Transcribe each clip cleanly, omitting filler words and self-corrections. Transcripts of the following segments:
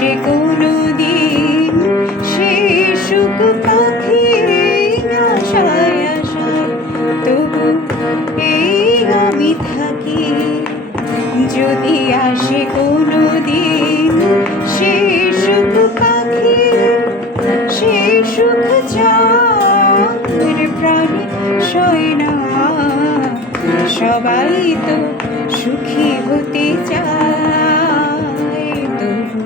আসে কোনো দিন সে সুখ পাখি আশায় আশায়, তবু এই আমি থাকি। যদি আসে কোনো দিন সে সুখ পাখি, সে সুখ যার প্রাণে সয় না। সবাই তো সুখী হতে চায়, তবু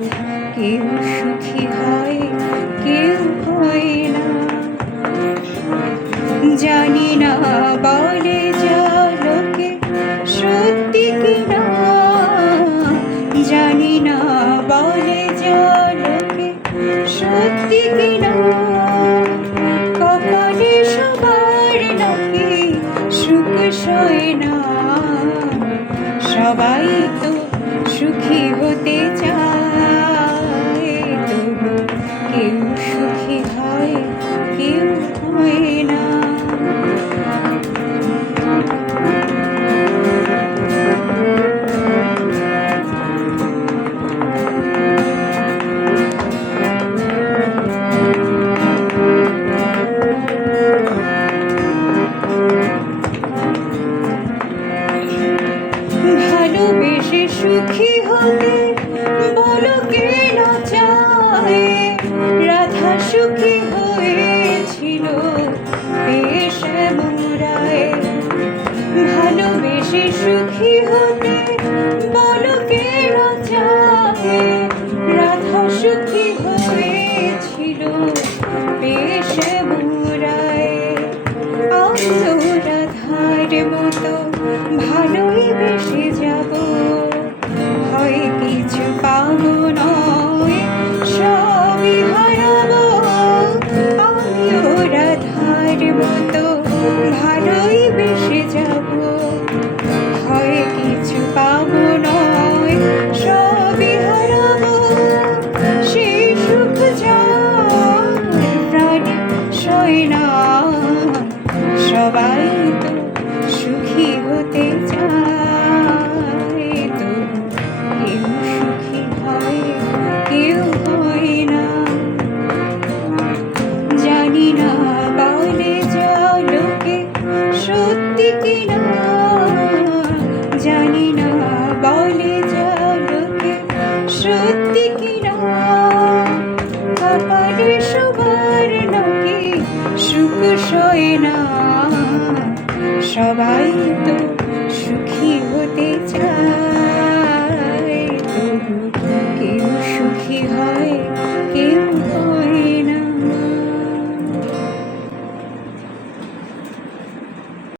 কেউ সুখী হয়, কেউ হয় না। জানি না বলে যা লোকে সত্যি কিনা, জানি না বলে যা লোকে সত্যি কিনা। কপালে সবার নাকি সুখ সয় না। সবাই তো সুখী হতে চায়, তবু কেউ সুখী হয়, কেউ হয় না। ভালোবেসে সুখী হতে বলো কে না চায়। রাধা সুখী হয়েছিল বেশ মোরায়। ভালোবেসে সুখী হতে বলো কে না চায়। রাধা সুখী হয়েছিল বেশ মোরায়। আমিও রাধার মতো ভালোই বেসে যাব, হয় কিছু পাবো নয় সবই হারাবো। আমিও রাধার মতো ভালোই বেসে যাব, হয় কিছু পাবো নয় সবই হারাবো। সেই সুখ যার প্রাণে সয় না। সবাই তো সুখী হতে চায়, তবু কেউ সুখী হয়, কেউ হয় না। জানি না বলে যা লোকে সত্যি কিনা, জানি না বলে যা লোকে সত্যি কিনা। কপালে সবার নাকি সুখ সয় না। সবাই তো সুখী হতে